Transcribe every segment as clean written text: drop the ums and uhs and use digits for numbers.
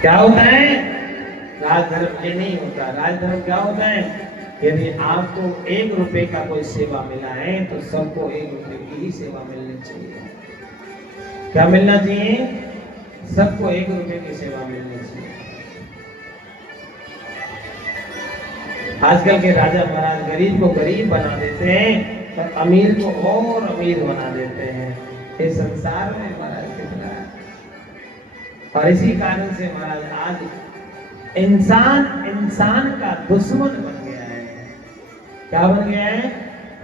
क्या होता है? राजधर्म ये नहीं होता। राजधर्म क्या होता है? यदि आपको 1 रुपए का कोई सेवा मिला है तो सबको 1 रुपए की ही सेवा मिलनी चाहिए। क्या मिलना चाहिए? सबको 1 रुपए की सेवा मिलनी चाहिए। आजकल के राजा महाराज गरीब को गरीब बना देते हैं और अमीर को और अमीर बना देते हैं। इस संसार में महाराज कितना, और इसी कारण से महाराज आज इंसान का दुश्मन बन गया है। क्या बन गया है?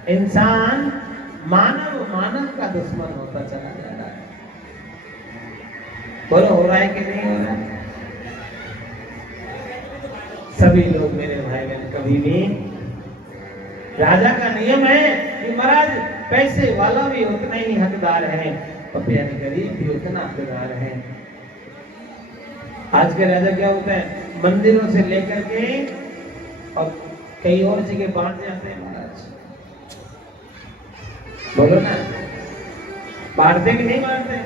इंसान मानव का दुश्मन होता चला जा रहा है। बोलो, हो रहा है कि नहीं हो रहा है? सभी लोग मेरे भाई बहन, कभी भी राजा का नियम है कि महाराज पैसे वाला भी उतना ही हकदार है और प्यारे गरीब भी उतना हकदार है। आज के राजा क्या होता है? मंदिरों से लेकर के और कई और जगह बांट जाते हैं महाराज। बोलो ना, बांटते कि नहीं बांटते?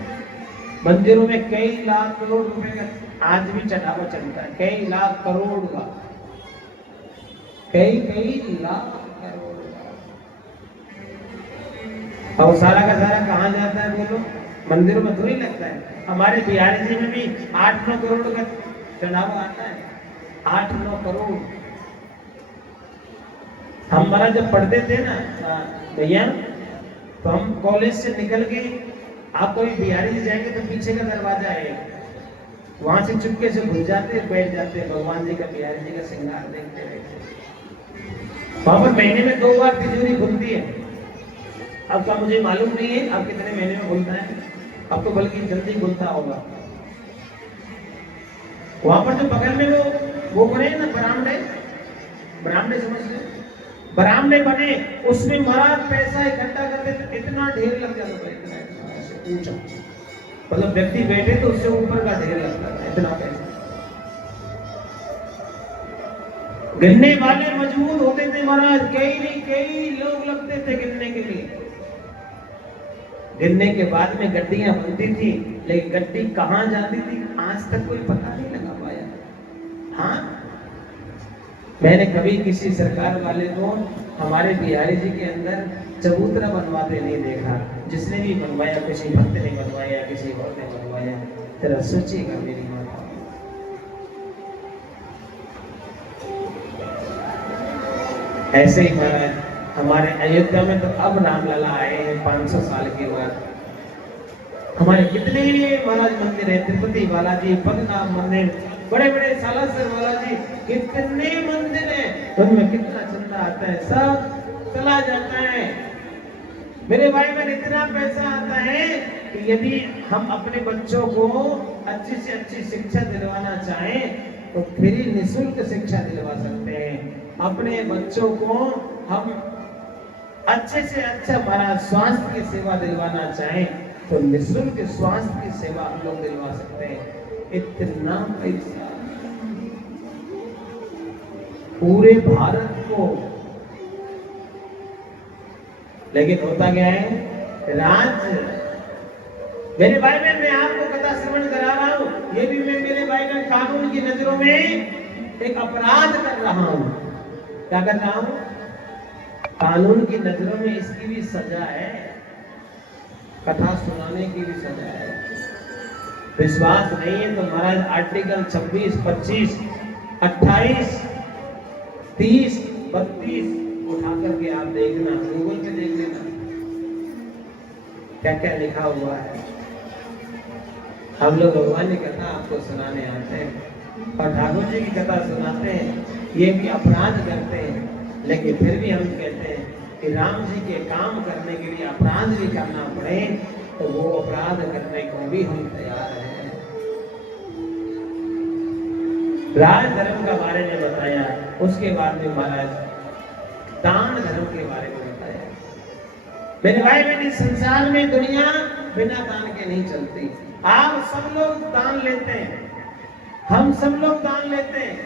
मंदिरों में कई लाख करोड़ रुपए का आज भी चढ़ावा चलता है, कई लाख करोड़ का, कई लाख करोड़ का। और सारा का सारा कहाँ जाता है बोलो? मंदिरों में थोड़ी लगता है। हमारे बिहारी जी में भी 8-9 करोड़ का चढ़ावा आता है, 8-9 करोड़। हमारा जब पढ़ते थे ना भैया, तो हम कॉलेज से निकल के आप कोई बिहारी जी जाएंगे तो पीछे का दरवाजा है, वहां से चुपके से घुस जाते, बैठ जाते, भगवान जी का, बिहारी जी का श्रृंगार देखते रहते। वहां पर महीने में 2 बार तिजोरी खुलती है। अब का मुझे मालूम नहीं है अब कितने महीने में खुलता है, अब तो बल्कि जल्दी खुलता होगा। वहां पर जो बगल में वो बने ना बरामदे समझ लो, बरामदे बने, उसमें महाराज पैसा इकट्ठा करते तो इतना ढेर लग जाता था, इतना ऊंचा, मतलब व्यक्ति बैठे तो उससे ऊपर का ढेर लगता था, इतना पैसा। गिनने वाले मजबूत होते थे महाराज, कई लोग लगते थे गिनने के लिए। गिनने के बाद में गड्डियां बनती थी, लेकिन गड्डी कहां जाती थी आज तक कोई पता नहीं लगा पाया। हाँ, मैंने कभी किसी सरकार वाले को हमारे बिहारी जी के अंदर चबूतरा बनवाते नहीं देखा। जिसने भी बनवाया, किसी भक्त ने बनवाया, किसी और ने बनवाया। जरा सोचिएगा मेरी माता, ऐसे ही महाराज हमारे अयोध्या में तो अब रामलला आए हैं 500 साल के बाद। हमारे कितने महाराज मंदिर है, तिरुपति बालाजी, पद्मनाभ मंदिर, बड़े बड़े सालासर बालाजी, कितने मंदिर हैं, उनमें कितना चंदा आता है, सब चला जाता है। मेरे भाई में इतना पैसा आता है कि यदि हम अपने बच्चों को अच्छी से अच्छी शिक्षा दिलवाना चाहें तो फ्री निःशुल्क शिक्षा दिलवा सकते हैं। अपने बच्चों को हम अच्छे से अच्छा महाराज स्वास्थ्य की सेवा दिलवाना चाहें तो निःशुल्क स्वास्थ्य की सेवा हम लोग दिलवा सकते हैं। इतना पैसा पूरे भारत को, लेकिन होता क्या है? राज्य, मेरे भाई बहन, मैं आपको कथा श्रवण करा रहा हूं, ये भी मैं मेरे भाई बहन कानून की नजरों में एक अपराध कर रहा हूं। क्या कर रहा हूं? कानून की नजरों में इसकी भी सजा है, कथा सुनाने की भी सजा है। विश्वास नहीं है तो महाराज आर्टिकल 26, 25, 28, 30, 32 उठा करके आप देखना, गूगल पे देख लेना क्या क्या लिखा हुआ है। हम लोग भगवान की कथा आपको सुनाने आते हैं और ठाकुर जी की कथा सुनाते हैं, ये भी अपराध करते हैं, लेकिन फिर भी हम कहते हैं कि राम जी के काम करने के लिए अपराध भी करना पड़े तो वो अपराध करने को भी हम तैयार हैं। राज धर्म का बारे में बताया, उसके बाद में महाराज दान धर्म के बारे में बताया। मेरे भाई बहन, संसार में दुनिया बिना दान के नहीं चलती। आप सब लोग दान लेते हैं, हम सब लोग दान लेते हैं,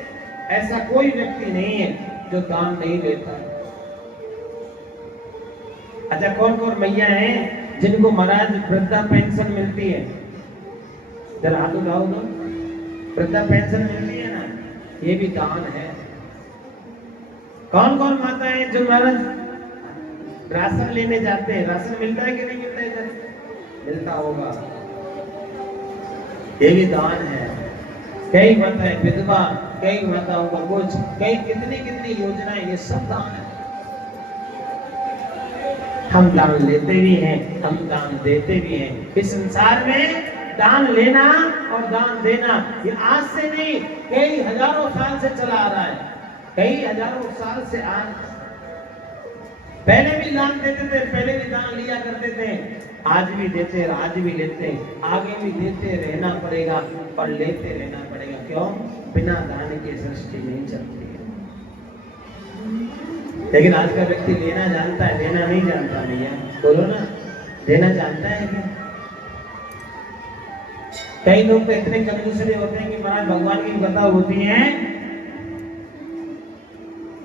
ऐसा कोई व्यक्ति नहीं है जो दान नहीं लेता। अच्छा, कौन कौन मैया हैं जिनको महाराज वृद्धा पेंशन मिलती है? जरा हाथ उठाओ ना। वृद्धा पेंशन मिलती है ना, ये भी दान है। कौन कौन माताएं जो महाराज राशन लेने जाते हैं, राशन मिलता है कि नहीं मिलता है? इधर मिलता होगा, ये भी दान है। कई माताएं विधवा, कई माताओं का कुछ, कई कितनी कितनी योजनाएं, ये सब दान है। हम दान लेते भी हैं, हम दान देते भी हैं। इस संसार में दान लेना और दान देना ये आज से नहीं, कई हजारों साल से चला आ रहा है। कई हजारों साल से आज पहले भी दान देते थे, पहले भी दान लिया करते थे, आज भी देते हैं, आज भी लेते हैं, आगे भी देते रहना पड़ेगा और लेते रहना पड़ेगा। क्यों? बिना दान के सृष्टि नहीं चलती है। लेकिन आज का व्यक्ति लेना जानता है, देना नहीं जानता। भैया बोलो ना, देना जानता है क्या? कई लोग तो इतने कंजूसरे होते हैं कि महाराज भगवान की कथा होती है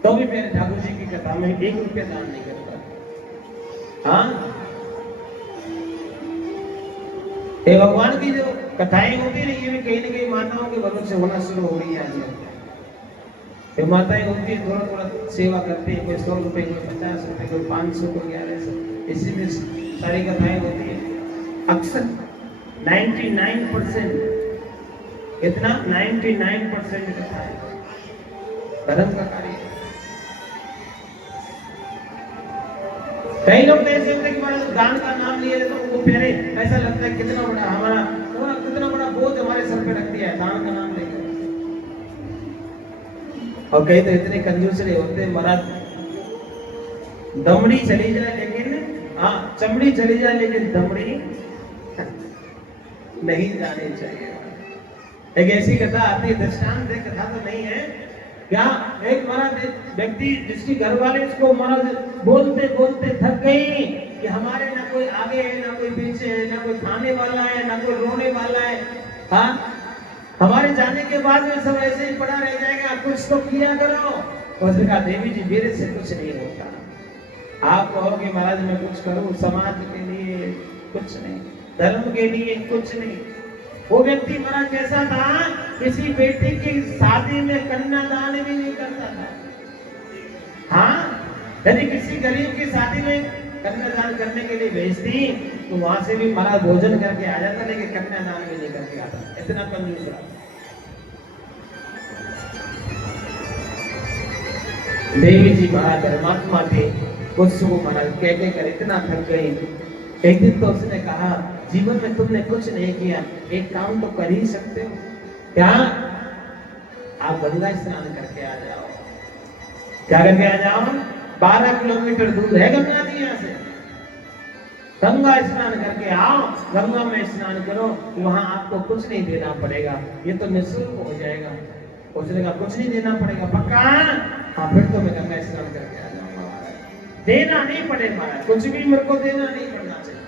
तो भी मेरे ठाकुर जी की कथा में 1 रुपया दान नहीं करता। हाँ, ये भगवान की जो कथाएं होती है ये भी कहीं ना कहीं माताओं के भरोसे होना शुरू हो रही है आज। ये माताएं होती है, थोड़ा थोड़ा सेवा करती है, कोई 100 रुपए, कोई 50 रुपए, कोई 500, कोई 1100, इसी में सारी कथाएं होती है। अक्सर 99% इतना 99% कथाएं धर्म का कार्य। कई लोग तो ऐसे होते हैं कि महाराज दान का नाम लिए तो उनको प्यारे ऐसा लगता है कितना बड़ा हमारा, कितना बड़ा बोझ हमारे सर पे रख दिया है दान का नाम लेकर। और कई तो इतने कंजूसरे होते हैं महाराज, दमड़ी चली जाए लेकिन, हाँ चमड़ी चली जाए लेकिन दमड़ी नहीं जानी चाहिए। एक ऐसी कथा आती है, दृष्टांत कथा तो नहीं है क्या, एक महाराज व्यक्ति जिसकी घरवाले उसको महाराज बोलते बोलते थक गई कि हमारे ना कोई आगे है, ना कोई पीछे है, ना कोई खाने वाला है, ना कोई रोने वाला है। हाँ, हमारे जाने के बाद में सब ऐसे ही पड़ा रह जाएगा, कुछ तो किया करो। उसने कहा देवी जी मेरे से कुछ नहीं होता। आप कहोगे महाराज मैं कुछ करूं समाज के लिए, कुछ नहीं, धर्म के लिए कुछ नहीं। वो व्यक्ति महाराज कैसा था, किसी बेटी की शादी में कन्यादान भी नहीं करता था। हाँ, यदि किसी गरीब की शादी में कन्यादान करने के लिए भेजती तो वहां से भी महाराज भोजन करके आ जाता, लेकिन कन्यादान भी नहीं करके आता। इतना कंजूस रहा। देवी जी महाराज धर्मात्मा थे, उसको महाराज कहते कर इतना थक गई। एक दिन तो उसने कहा जीवन में तुमने कुछ नहीं किया, एक काम तो कर ही सकते हो। क्या? आप गंगा स्नान करके आ जाओ। क्या करके आ जाओ? 12 किलोमीटर दूर है गंगा जी यहाँ से। गंगा स्नान करके आओ, गंगा में स्नान करो, वहां आपको कुछ नहीं देना पड़ेगा, ये तो निःशुल्क हो जाएगा। उसने कहा कुछ नहीं देना पड़ेगा, पक्का? हाँ, फिर तो मैं गंगा स्नान करके आ जाऊंगा। देना नहीं पड़ेगा महाराज, कुछ भी मेरे को देना नहीं पड़ना चाहिए।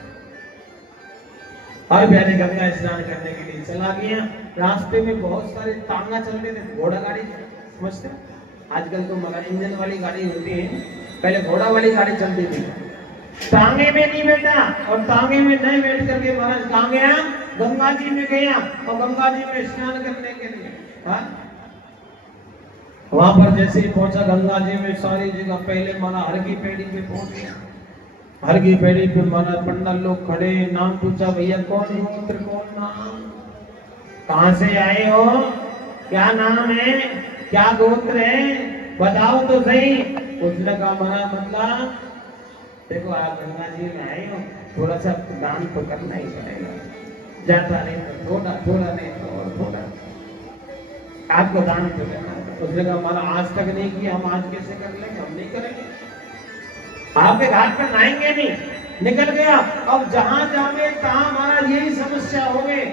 और मैंने गंगा स्नान करने के लिए चला गया। रास्ते में बहुत सारे तांगा चल रहे थे, घोड़ा गाड़ी, समझते? आजकल तो मगर इंजन वाली गाड़ी होती है, पहले घोड़ा वाली गाड़ी चलती थी। तांगे में नहीं बैठा, और तांगे में नहीं बैठ करके महाराज कहाँ गया? गंगा जी में गया, और गंगा जी में स्नान करने के लिए। हाँ, वहां पर जैसे ही पहुंचा गंगा जी में, सारी जगह पहले माना हर की पेड़ी पे पहुंच गया। हर की पेड़ी पे माना पंडित लोग खड़े, नाम पूछा भैया कौन हो, त्रिकोण नाम, कहां से आए हो, क्या नाम है, क्या गोत्र है, बताओ तो सही। उसने कहा महाराज मतलब देखो आप गंगा जी में आए हो, थोड़ा सा दान तो करना ही पड़ेगा, ज्यादा नहीं तो थोड़ा, थोड़ा नहीं तो और थोड़ा, आपको दान तो करना है। उसने कहा हमारा आज तक नहीं किया, हम आज कैसे कर लेंगे, हम नहीं करेंगे, आपके घाट पर नहाएंगे नहीं। निकल गया। अब जहां जावे तहां हमारा यही समस्या हो गई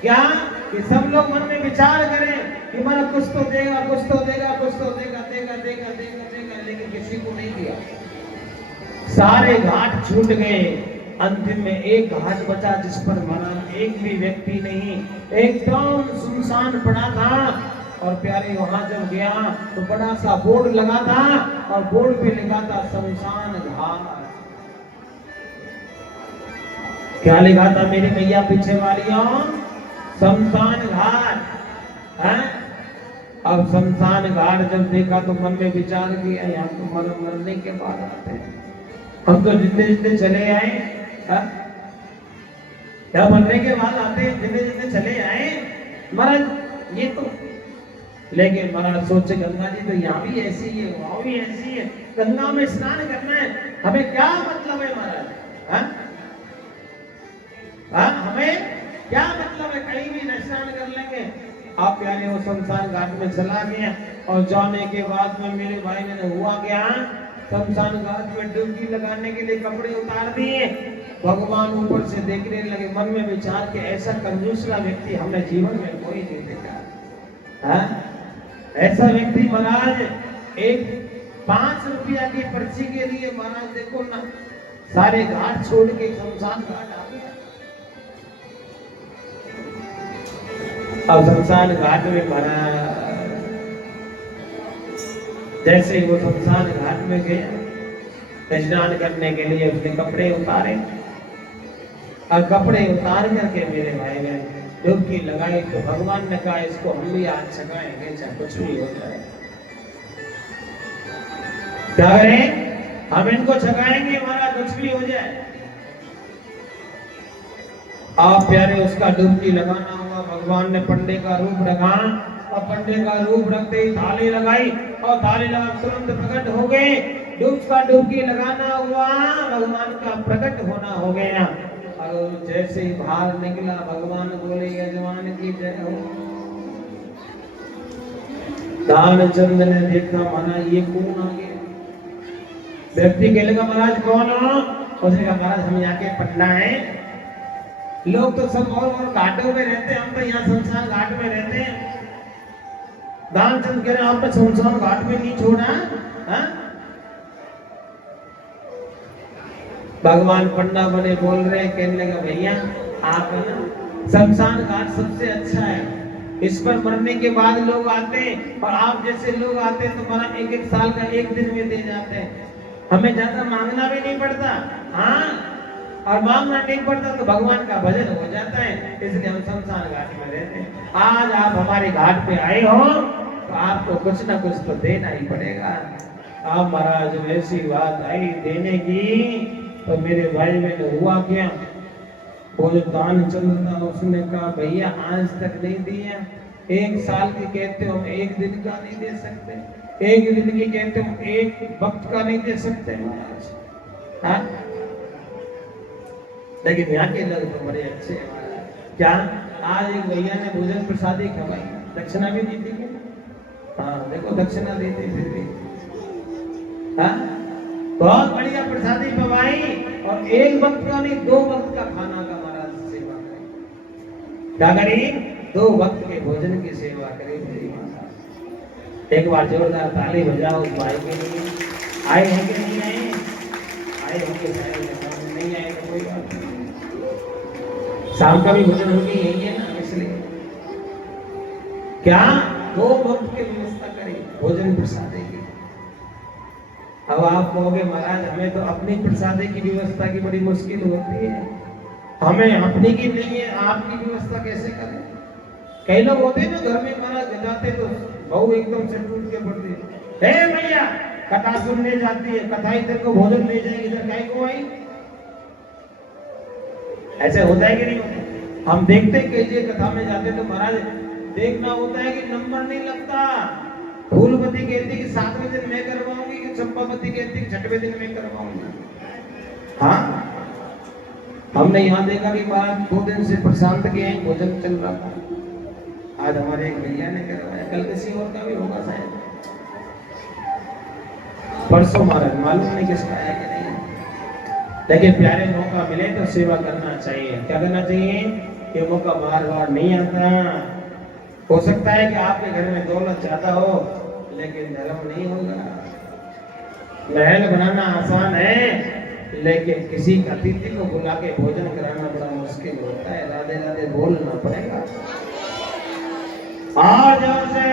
क्या, कि सब लोग मन में विचार करें कि हमारा कुछ तो देगा, कुछ तो देगा, कुछ तो देगा, देगा देगा देगा देगा, लेकिन किसी को नहीं दिया। सारे घाट छूट गए। अंतिम में एक घाट बचा जिस पर महाराज एक भी व्यक्ति नहीं, एकदम सुनसान पड़ा था। और प्यारे वहां जब गया तो बड़ा सा बोर्ड लगा था, और बोर्ड पे लिखा था शमशान घाट। क्या लिखा था मेरी मैया पीछे वालियों? शमशान घाट। अब शमशान घाट जब देखा तो मन में विचार किया, यहाँ तो मरने के बाद आते हैं, हम तो जितने जितने चले आए, क्या मरने के बाद आते हैं, जितने जितने चले आए महाराज ये तो। लेकिन महाराज सोचे गंगा जी तो यहाँ भी ऐसी है, वहां भी ऐसी है, गंगा में स्नान करना है, हमें क्या मतलब है महाराज? हमें क्या मतलब है, कहीं भी स्नान कर लेंगे। आप प्यारे वो शमशान घाट में चला गया और जाने के बाद में मेरे भाई ने हुआ क्या, शमशान घाट में डुबकी लगाने के लिए कपड़े उतार दिए, भगवान ऊपर से देखने लगे, मन में विचार के ऐसा कंजूसरा व्यक्ति हमने जीवन में कोई नहीं देखा। ऐसा व्यक्ति महाराज एक 5 रुपया की पर्ची के लिए महाराज देखो ना सारे घाट छोड़ के शमशान घाट आ गया। अब शमशान घाट में महाराज जैसे वो शमशान घाट में गया स्नान करने के लिए, उसने कपड़े उतारे और कपड़े उतार करके मेरे भाई ने डुबकी लगाई तो भगवान ने कहा इसको हम भी आज छकाएंगे, चाहे कुछ भी हो जाए। क्या करें, हम इनको छकाएंगे, हमारा कुछ भी हो जाए। आप प्यारे उसका डुबकी लगाना हुआ, भगवान ने पंडे का रूप रखा और पंडे का रूप रखते ही थाली लगाई और थाली लगा तुरंत प्रकट हो गए। उसका डुबकी लगाना हुआ, भगवान का प्रकट होना हो गया और जैसे ही बाहर निकला भगवान बोले यजमान की जय हो। दानचंद ने देखा माना ये कौन आ गया, व्यक्ति कहने का महाराज कौन हो, उसने कहा महाराज हम यहाँ के पंडा हैं, लोग तो सब और घाटों में रहते हैं, हम तो यहाँ शमशान घाट में रहते हैं। दानचंद कह रहे आपने शमशान घाट में नहीं छोड़ा। भगवान पंडा बने बोल रहे, कहने लगा भैया आप ना शमशान घाट सबसे अच्छा है, इस पर मरने के बाद लोग आते हैं और आप जैसे लोग आते हैं तो हमारा 1-1 साल का 1 दिन में दे जाते हैं, हमें ज्यादा मांगना भी नहीं पड़ता। और मांगना नहीं पड़ता तो भगवान का भजन हो जाता है, इसलिए हम शमशान घाट में रहते हैं। आज आप हमारे घाट पे आए हो तो आपको कुछ ना कुछ तो देना ही पड़ेगा। आप महाराज ऐसी बात आई देने की तो मेरे भाई में हुआ क्या, वो जो दानचंद था उसने कहा भैया आज तक नहीं दिया, 1 साल की कहते हो हम 1 दिन का नहीं दे सकते, 1 दिन की कहते हो 1 वक्त का नहीं दे सकते महाराज। लेकिन यहाँ के लोग तो बड़े अच्छे हैं महाराज। क्या आज एक भैया ने भोजन प्रसादी खवाई, दक्षिणा भी दी थी। देखो दक्षिणा दी थी फिर भी। बहुत बढ़िया प्रसादी खवाई और 1 वक्त का नहीं 2 वक्त का खाना का महाराज सेवा करी। क्या करी, 2 वक्त के भोजन की सेवा करी मेरी माता। एक बार जोरदार ताली बजाओ उस भाई के लिए। आए हैं कि नहीं आए, आए होंगे नहीं आए तो कोई बात नहीं, शाम का भी भोजन होगी यही है ना, इसलिए क्या 2 वक्त की व्यवस्था करें भोजन प्रसादे की। अब आप कहोगे महाराज हमें तो अपनी प्रसादे की व्यवस्था की बड़ी मुश्किल होती है, हमें अपनी की नहीं है, आपकी व्यवस्था कैसे करें। कई लोग होते हैं ना घर में महाराज जाते तो बहू एकदम से टूट के पड़ती है, भैया कथा सुनने जाती है, कथा इधर को भोजन ले जाएगी, इधर काय को आई। ऐसे होता है कि नहीं होता, हम देखते कई कथा में जाते तो महाराज देखना होता है कि नंबर नहीं लगता। फूलवती कहती कि 7वें दिन मैं करवाऊंगी, कि चंपावती कहती कि 6वें दिन मैं करवाऊंगी। हमने यहाँ देखा कि महाराज 2 दिन से प्रशांत के हैं भोजन चल रहा था, आज हमारे एक भैया ने करवाया, कल किसी और का भी होगा शायद, परसों महाराज मालूम नहीं किसका है कि नहीं। लेकिन प्यारे मौका मिले तो सेवा करना चाहिए। क्या करना चाहिए, ये मौका बार बार नहीं आता। हो सकता है कि आपके घर में दौलत ज्यादा हो लेकिन धर्म नहीं होगा। महल बनाना आसान है लेकिन किसी अतिथि को बुला के भोजन कराना बड़ा मुश्किल होता है। राधे राधे बोलना पड़ेगा। आज से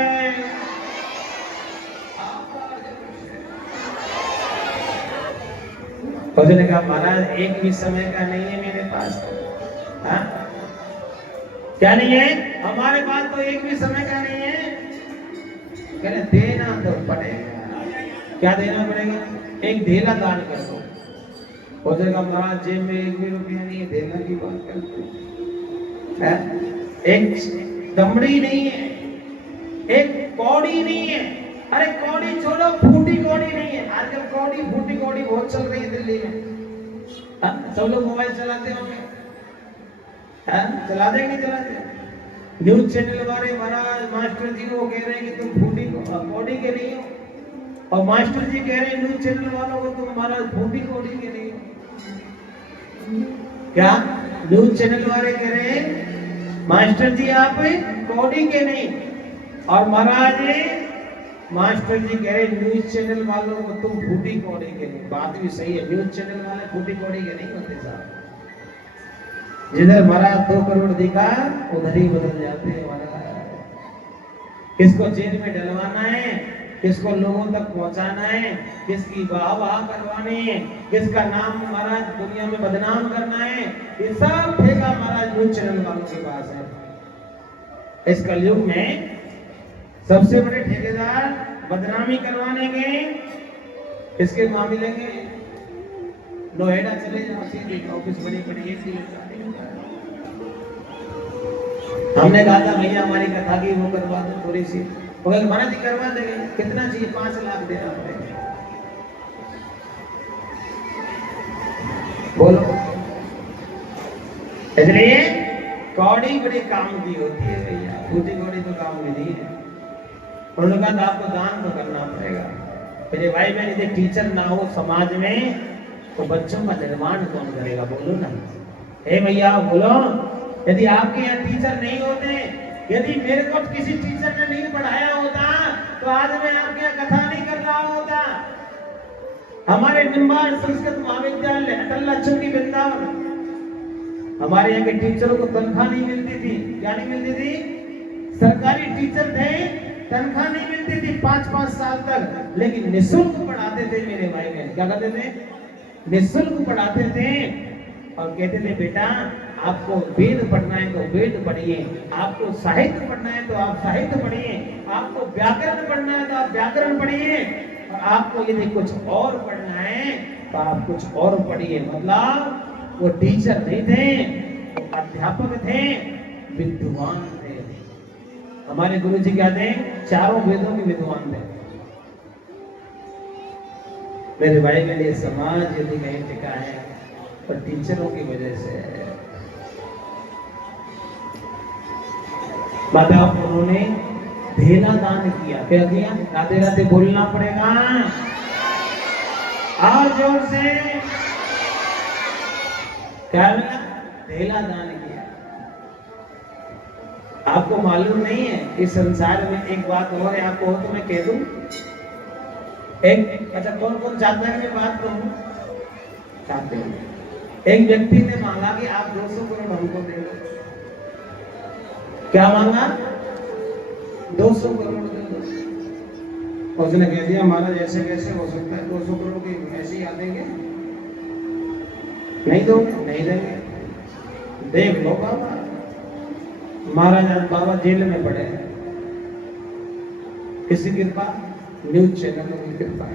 उसने कहा महाराज एक भी समय का नहीं है मेरे पास। क्या नहीं है, हमारे पास तो एक भी समय का नहीं है। कह रहे देना तो पड़ेगा। क्या देना पड़ेगा? एक ढेला दान कर दो। हो जाएगा महाराज जेब में एक भी रुपया नहीं है, देना की बात करते हैं। एक दमड़ी नहीं है, एक कौड़ी नहीं है। अरे कौड़ी छोड़ो, फूटी कौड़ी नहीं है। आजकल कौड़ी फूटी कौड़ी बहुत चल रही है दिल्ली में। सब लोग मोबाइल चलाते होंगे, चलाते कि नहीं चलाते? न्यूज चैनल वाले महाराज मास्टर जी को कह रहे हैं कि तुम फूटी कौड़ी के नहीं हो, और मास्टर जी कह रहे हैं न्यूज चैनल वालों को तुम महाराज फूटी कौड़ी के नहीं हो। क्या न्यूज चैनल वाले कह रहे हैं मास्टर जी आप कौड़ी के नहीं, और महाराज मास्टर जी कह रहे न्यूज चैनल वालों को तुम फूटी कौड़ी के नहीं। बात भी सही है, न्यूज चैनल वाले फूटी कौड़ी के नहीं होते साहब। जिधर महाराज 2 करोड़ दिखा उधर ही बदल जाते हैं महाराज। किसको जेल में डलवाना है, किसको लोगों तक पहुंचाना है, किसकी वाह वाह करवानी है, किसका नाम महाराज दुनिया में बदनाम करना है, ये सब ठेका महाराज न्यूज चैनल वालों के पास है। इस कलयुग में सबसे बड़े ठेकेदार बदनामी करवाने के किसके मामले के? नोएडा चले जाओ, सीधे ऑफिस बड़ी बड़ी एक हमने कहा था भैया हमारी कथा की वो करवा दो थोड़ी सी, मगर महाराज जी करवा देंगे। कितना चाहिए? 5 लाख देना पड़ेगा। बोलो। इसलिए कौड़ी बड़ी काम की होती है भैया, फूटी कौड़ी तो काम की नहीं है। उन्होंने कहा आपको दान तो करना पड़ेगा। मेरे भाई बहन यदि टीचर ना हो समाज में तो बच्चों का निर्माण कौन करेगा? बोलो ना। हे भैया बोलो, यदि आपके यहाँ टीचर नहीं होते, यदि मेरे को किसी टीचर ने नहीं पढ़ाया होता तो आज मैं आपके यहाँ कथा नहीं कर रहा होता। हमारे निम्बाड़ संस्कृत महाविद्यालय अटल लक्ष्मी वृंदावन, हमारे यहाँ के टीचरों को तनख्वाह नहीं मिलती थी। क्या नहीं मिलती थी? सरकारी टीचर थे, तनख्वाह नहीं मिलती थी 5-5 साल तक, लेकिन निःशुल्क पढ़ाते थे मेरे भाई बहन। क्या करते थे? निःशुल्क पढ़ाते थे और कहते थे बेटा आपको वेद पढ़ना है तो वेद पढ़िए, आपको साहित्य पढ़ना है तो आप साहित्य पढ़िए, आपको व्याकरण पढ़ना है तो आप व्याकरण पढ़िए, और आपको यदि कुछ और पढ़ना है तो आप कुछ और पढ़िए। मतलब वो टीचर नहीं थे, वो अध्यापक थे, विद्वान थे। हमारे गुरु जी क्या थे? चारों वेदों के विद्वान थे। मेरे भाई मेरे समाज यदि कहीं टिका है और टीचरों की वजह से। बताओ, उन्होंने ढेला दान किया। क्या किया? राधे राधे बोलना पड़ेगा और जोर से। क्या मिला? ढेला दान किया। आपको मालूम नहीं है इस संसार में एक बात और है, आपको हो तो मैं कह दूं। एक अच्छा कौन कौन चाहता है कि मैं बात कहूं? चाहते हो? एक व्यक्ति ने मांगा कि आप 200 करोड़ हमको दे दो। क्या मांगा? 200 करोड़ दे दो। उसने कह दिया महाराज ऐसे कैसे हो सकता है, 200 करोड़ की ऐसे ही आ देंगे? नहीं दोगे? नहीं देंगे। देख लो बाबा, महाराज आज बाबा जेल में पड़े हैं। किसी कृपा? न्यूज चैनल की कृपा।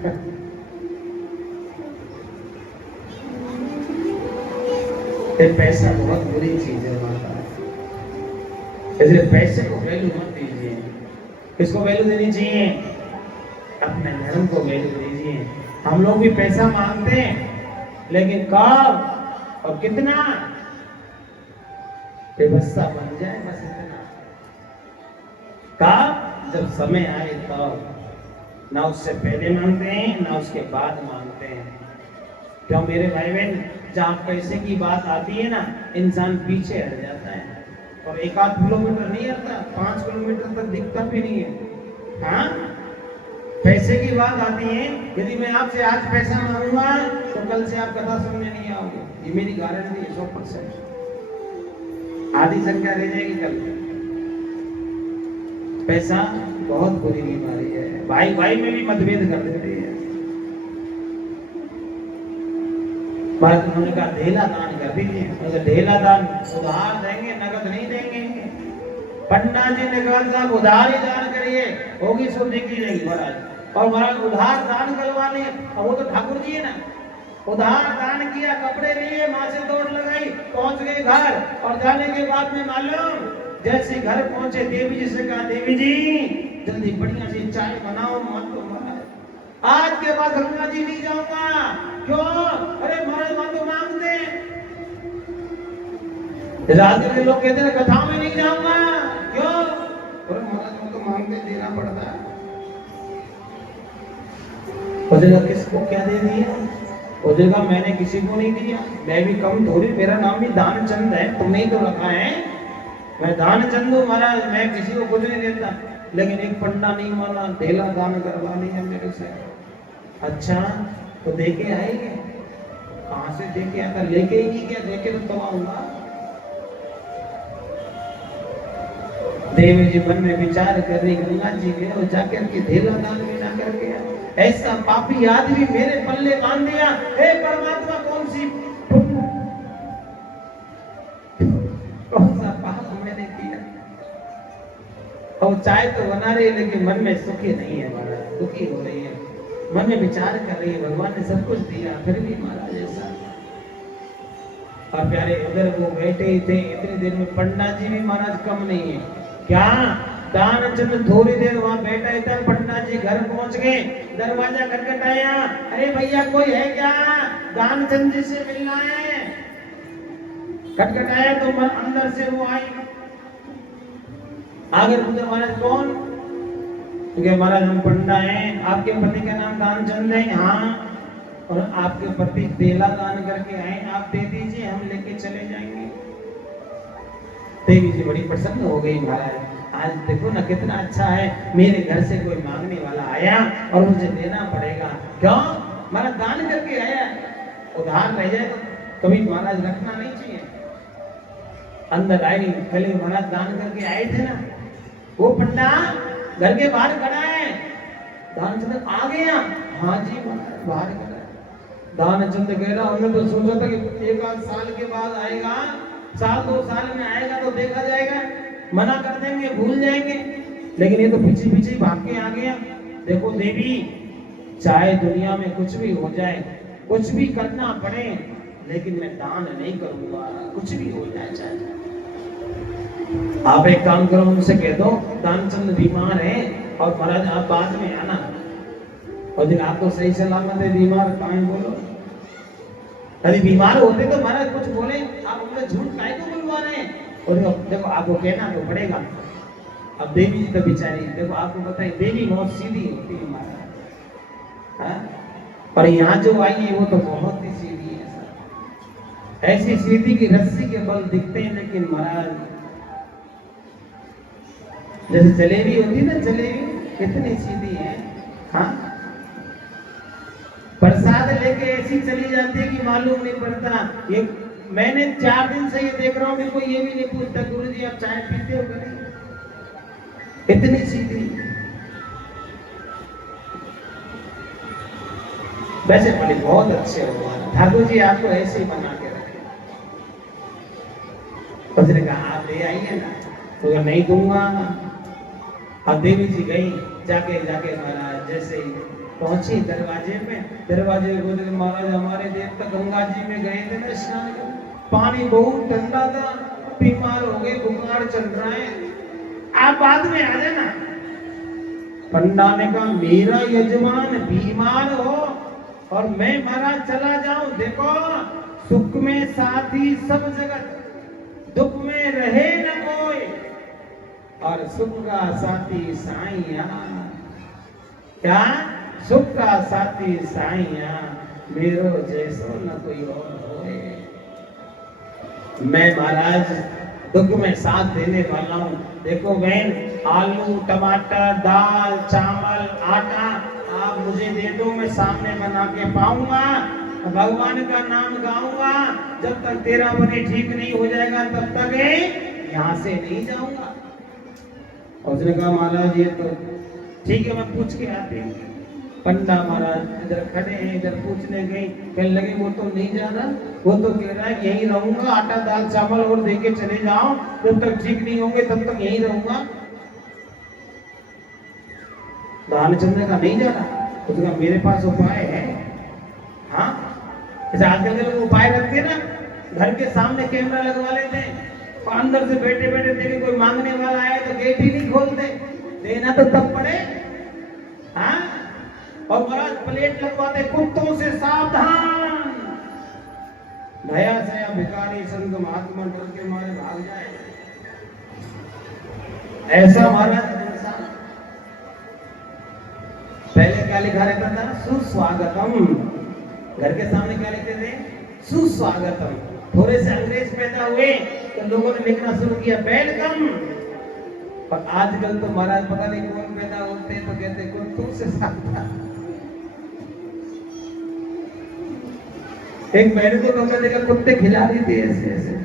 पैसा बहुत बुरी चीज है माता, इसलिए पैसे को वैल्यू मत दीजिए। किसको वैल्यू देनी चाहिए? अपने धर्म को वैल्यू दीजिए। हम लोग भी पैसा मांगते हैं, लेकिन कब और कितना? व्यवस्था बन जाए बस इतना। कब? जब समय आए तब। ना उससे पहले मांगते हैं ना उसके बाद मांगते हैं। क्यों मेरे भाई बहन? जहाँ पैसे की बात आती है ना, इंसान पीछे हट जाता है और 1-8 किलोमीटर नहीं आता, 5 किलोमीटर तक दिखता भी नहीं है। हाँ, पैसे की बात आती है, यदि मैं आपसे आज पैसा मांगूंगा तो कल से आप कथा सुनने नहीं आओगे। ये मेरी गारंटी है 100%। आधी संख्या रह जाएगी कल। पैसा बहुत बुरी बीमारी है, भाई भाई में भी मतभेद कर देती है। बात उन्होंने कहा ढेला दान कर दीजिए। ढेला दान उधार देंगे, नगद नहीं देंगे। पटना जी ने कहा साहब उधार ही दान करिए। रही है, होगी सो देखी जाएगी महाराज। और महाराज उधार दान करवाने, वो तो ठाकुर जी है ना, उधार दान किया, कपड़े लिए, माँ से दौड़ लगाई, पहुंच गए घर। और जाने के बाद में मालूम, जैसे घर पहुंचे देवी जी से कहा, देवी जी जल्दी बढ़िया सी चाय बनाओ, मत तो महाराज आज के बाद गंगा जी नहीं जाऊंगा। क्यों? अरे महाराज वहां तो मांगते, राजगढ़ के लोग कहते हैं कथाओं में नहीं जाऊंगा। क्यों? अरे महाराज वहां तो मांगते, देना पड़ता है। उधर किसको क्या दे दिया? उधर का मैंने किसी को नहीं दिया, मैं भी कम थोड़ी, मेरा नाम भी दानचंद है, तुमने ही तो रखा है, मैं दानचंद हूँ महाराज, मैं किसी को कुछ नहीं देता। लेकिन एक पंडा नहीं माना, ढेला दान करवा लिया मेरे से। अच्छा तो देके आएंगे? कहां से देके आता? लेके ही नहीं गया, देके तो आऊंगा। देवी जी मन में विचार कर रही, गंगा जी गए और जाकर के ढेला दान में जाकर के ऐसा पापी आदमी मेरे पल्ले बांध दिया। हे परमात्मा, कौन सा पाप मैंने किया? और चाय तो बना रही है लेकिन मन में सुखी नहीं है महाराज, दुखी हो रही है, मन में विचार कर रही है, भगवान ने सब कुछ दिया फिर भी महाराज ऐसा। और प्यारे उधर वो बैठे ही थे, इतनी देर में पंडा जी भी महाराज कम नहीं है। क्या दानचंद थोड़ी देर वहां बैठा ही था, पंडा जी घर पहुंच गए, दरवाजा खटखटाया, अरे भैया कोई है क्या? दानचंद जी से मिलना है। खटखटाया तो अंदर से वो आई, आगे पूछा महाराज कौन? क्योंकि महाराज हम पंडा हैं, आपके पति का नाम दानचंद है। हाँ, और आपके पति देला दान करके आए, आप दे दीजिए, हम लेके चले जाएंगे। देवी जी बड़ी प्रसन्न हो गई, महाराज आज देखो ना कितना अच्छा है, मेरे घर से कोई मांगने वाला आया और मुझे देना पड़ेगा। क्यों? महाराज दान करके आया, उधार रह जाए तो कभी महाराज रखना नहीं चाहिए। अंदर आई, पहले महाराज दान करके आए थे ना, वो पंडा घर के बाहर खड़ा है। दानचंद आ गया? हाँ जी महाराज बाहर खड़ा है। दानचंद कह रहा, हमने तो सोचा था कि एक आध साल के बाद आएगा, साल दो साल में आएगा तो देखा जाएगा, मना कर देंगे, भूल जाएंगे, लेकिन ये तो पीछे पीछे भाग के आ गया। देखो देवी, चाहे दुनिया में कुछ भी हो जाए, कुछ भी करना पड़े, लेकिन मैं दान नहीं करूंगा, कुछ भी हो जाए चाहे। आप एक काम करो, उनसे कह दो दानचंद बीमार है और महाराज आप बाद में आना। और दिन आप तो सही सलामत है, बीमार कहाँ बोलो? अरे बीमार होते तो महाराज कुछ बोले, आप उनका झूठ काहे को बुलवा रहे हैं? और देखो आपको कहना तो पड़ेगा। अब देवी जी तो बेचारी, देखो आपको बताइए, देवी बहुत सीधी होती है महाराज, हाँ? और यहाँ जो आई है वो तो बहुत ही सीधी है सर, ऐसी सीधी की रस्सी के बल दिखते हैं, लेकिन महाराज जैसे जलेबी होती ना, जलेबी कितनी सीधी है, हाँ? प्रसाद लेके ऐसी चली जाती है कि मालूम नहीं पड़ता। ये मैंने 4 दिन से ये देख रहा हूँ, मेरे को ये भी नहीं पूछता गुरु जी आप चाय पीते हो कि नहीं, इतनी सीधी। वैसे बड़े बहुत अच्छे हो ठाकुर जी, आपको ऐसे ही बना के रखे। उसने कहा आप ले आइए ना, तो नहीं दूंगा। अब देवी जी गई, जाके महाराज जैसे ही पहुंची दरवाजे में, दरवाजे बोले महाराज हमारे देवता गंगा जी में गए थे ना स्नान करने, पानी बहुत ठंडा था, बीमार हो गए, बुखार चल रहा है, आप बाद में आ जाना। पंडा ने कहा मेरा यजमान बीमार हो और मैं महाराज चला जाऊं, देखो सुख में साथी सब जगत, दुख में रहे न कोई, और सुख का साथी साईया। क्या? सुख का साथी साईया, मेरो जैसो न कोई और होए। मैं महाराज दुख में साथ देने वाला हूँ। देखो बहन, आलू टमाटर दाल चावल आटा आप मुझे दे दो, मैं सामने बना के पाऊंगा, भगवान का नाम गाऊंगा, जब तक तेरा बने ठीक नहीं हो जाएगा तब तक यहाँ से नहीं जाऊंगा। उसने कहा महाराज ये तो ठीक है, मैं पूछ के आती हूँ। पंडा महाराज इधर खड़े हैं, इधर पूछने गई, कहने लगे वो तो नहीं जा रहा, वो तो कह रहा है यहीं रहूंगा, आटा दाल चावल और दे के चले जाओ, जब तक ठीक नहीं होंगे तब तक यहीं रहूंगा। रामचंद्र का नहीं जाना, उसने कहा मेरे पास उपाय है। हाँ, जैसे आजकल के लोग उपाय रखते हैं ना, घर के सामने कैमरा लगवा लेते हैं, और अंदर से बैठे बैठे देखे कोई मांगने वाला आया तो गेट ही नहीं खोलते, देना तो तब पड़े। हाँ, और महाराज प्लेट लगवाते, कुत्तों से सावधान, भया से या भिखारी संत महात्मा डर के मारे भाग जाए। ऐसा महाराज पहले क्या लिखा रहता था? सुस्वागतम। घर के सामने क्या लिखते थे? सुस्वागतम। थोड़े से अंग्रेज पैदा हुए तो लोगों ने लिखना शुरू किया वेलकम। पर आजकल तो महाराज पता नहीं कौन पैदा होते हैं तो कहते कुत्तों से सावधान। एक बहन को लोगों ने देखा कुत्ते खिला रही थी ऐसे ऐसे,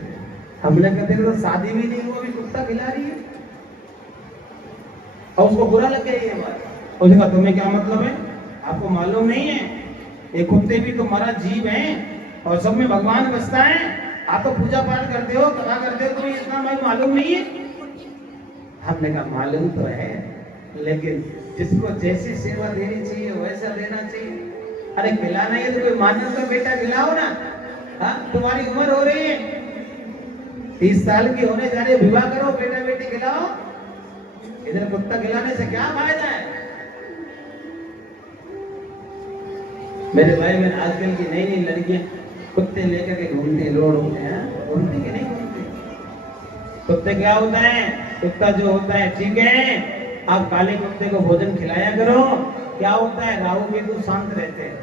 हमने कहते तो शादी भी नहीं हुआ, अभी कुत्ता खिला रही है, और उसको बुरा लग गया ये बात। उसने कहा तुम्हें क्या मतलब है, आपको मालूम नहीं है ये कुत्ते भी तो महाराज जीव हैं और सब में भगवान बसता है, आप तो पूजा पाठ करते हो, कथा करते हो, तुम्हें इतना मालूम नहीं है। हमने कहा मालूम तो है, लेकिन जिसको जैसी सेवा देनी चाहिए वैसा देना चाहिए। अरे खिलाना है तो कोई मानव का बेटा खिलाओ ना। हाँ, तुम्हारी उम्र हो रही है, 30 साल की होने जा रही है, विवाह करो, बेटा बेटी खिलाओ। इधर कुत्ता खिलाने से क्या फायदा है? मेरे भाई बहन आजकल की नई नई लड़कियां कुत्ते लेकर के घूमते रोड में, घूमते कि नहीं घूमते? कुत्ते क्या होता है? कुत्ता जो होता है ठीक है, आप काले कुत्ते को भोजन खिलाया करो, क्या होता है? राहु केतु शांत रहते हैं।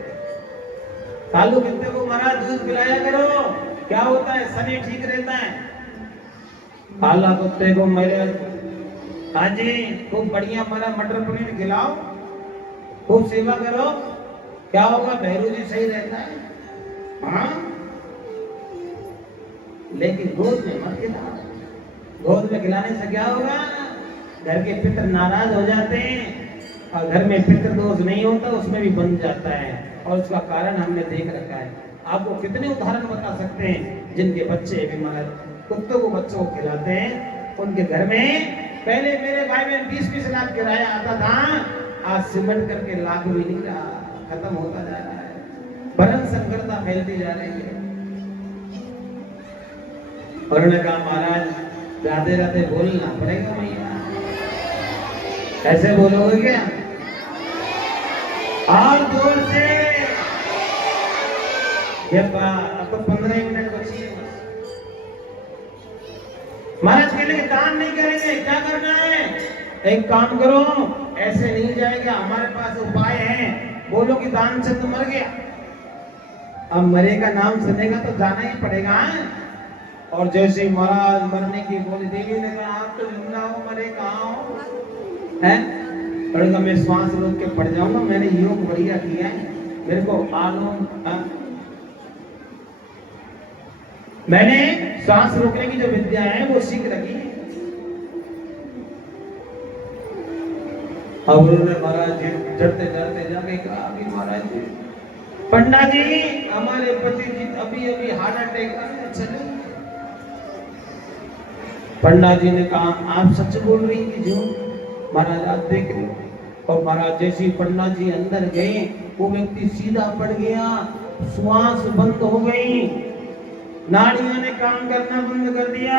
कालू कुत्ते को महाराज दूध पिलाया करो, क्या होता है? शनि ठीक रहता है। काला कुत्ते को मेरे हाजी खूब बढ़िया हमारा मटर पनीर खिलाओ, खूब सेवा करो, क्या होगा? भैरू जी सही रहता है। हाँ, लेकिन गोद में मत खिलाओ। गोद में खिलाने से क्या होगा? घर के पितर नाराज हो जाते हैं, और घर में पितर दोष नहीं होता उसमें भी बन जाता है, और उसका कारण हमने देख रखा है। आपको कितने उदाहरण बता सकते हैं जिनके बच्चे भी महाराज कुत्तों को बच्चों को खिलाते हैं। उनके घर में पहले मेरे भाई में 20-20 लाख किराया आता था, आज सिमट करके लाख भी नहीं रहा, खत्म होता जा रहा है, भरण संकरता फैलती जा रही है। और उन्होंने कहा महाराज राधे राधे बोलना पड़ेगा भैया, ऐसे बोलोगे क्या? और जोर से। ये अब तो 15 मिनट बची है बस। महाराज के लिए दान नहीं करेंगे, क्या करना है? एक काम करो, ऐसे नहीं जाएगा, हमारे पास उपाय है। बोलो कि दानचंद मर गया, अब मरेगा नाम सुनेगा तो जाना ही पड़ेगा। और जैसे महाराज मरने की बोली, देवी ने कहा आप तो जिंदा हो, मरे कहाँ हो? है पड़ेगा, मैं श्वास रोक के पड़ जाऊंगा, मैंने योग बढ़िया किया है, मेरे को मालूम, मैंने श्वास रोकने की जो विद्या है वो सीख रखी है। अब उन्होंने महाराज जी डरते डरते जाके कहा कि महाराज जी, पंडा जी हमारे पति जी अभी अभी हार्ट अटैक करके चले। पंडा जी ने कहा आप सच बोल रही हैं कि झूठ? महाराज आप देख रहे हो। और महाराज जैसे ही पंडा जी अंदर गए, वो व्यक्ति सीधा पड़ गया, श्वास बंद हो गई, नाड़ियों ने काम करना बंद कर दिया।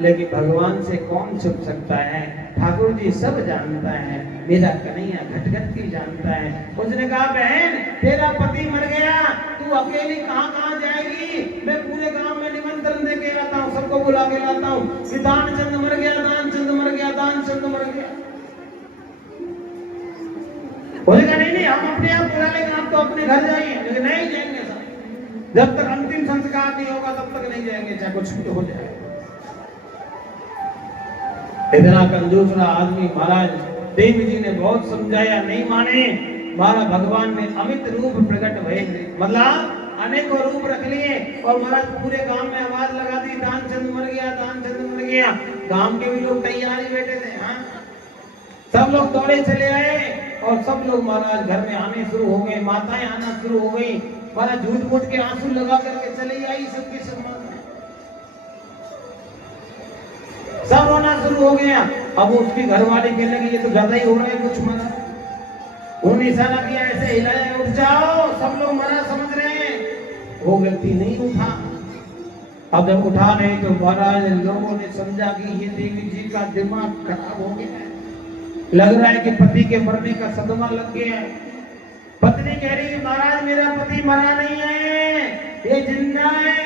लेकिन भगवान से कौन छुप सकता है? ठाकुर जी सब जानता है, मेरा कन्हैया घट घट के जानता है। उसने कहा बहन तेरा पति मर गया, तू अकेली कहाँ कहाँ जाएगी? मैं पूरे गांव में निमंत्रण दे के आता हूँ, सबको बुला के लाता हूँ कि दानचंद मर गया, दानचंद मर गया, दानचंद मर गया। बोलेगा नहीं नहीं हम अपने आप बुला लेंगे, आप तो अपने घर जाइए। लेकिन नहीं जाएंगे सब, जब तक अंतिम संस्कार नहीं होगा तब तक नहीं जाएंगे, चाहे कुछ भी हो जाए। इतना कंजूस आदमी महाराज देवी जी ने बहुत समझाया, नहीं माने। महाराज भगवान ने अमित रूप प्रकट भये, मतलब अनेकों रूप रख लिए, और महाराज पूरे गांव में आवाज लगा दी दानचंद मर गया, दानचंद मर गया। गांव के भी लोग तैयार ही बैठे थे। हाँ, सब लोग दौड़े चले आए, और सब लोग महाराज घर में आने शुरू हो गए, माताएं आना शुरू हो गई। महाराज झूठ मूठ के आंसू लगा करके चली आई सबके सम्मान में, सब रोना शुरू हो गया। अब उसकी घरवाली कहने लगी ये तो ज्यादा ही हो रहा है कुछ, महाराज उन इशारा किया, ऐसे हिलाया, उठ जाओ, सब लोग मरा समझ रहे हैं। वो व्यक्ति नहीं उठा। अब जब उठा नहीं तो महाराज लोगों ने समझा कि ये देवी जी का दिमाग खराब हो गया है, लग रहा है कि पति के मरने का सदमा लग गया है। पत्नी कह रही है महाराज मेरा पति मरा नहीं है, ये जिंदा है।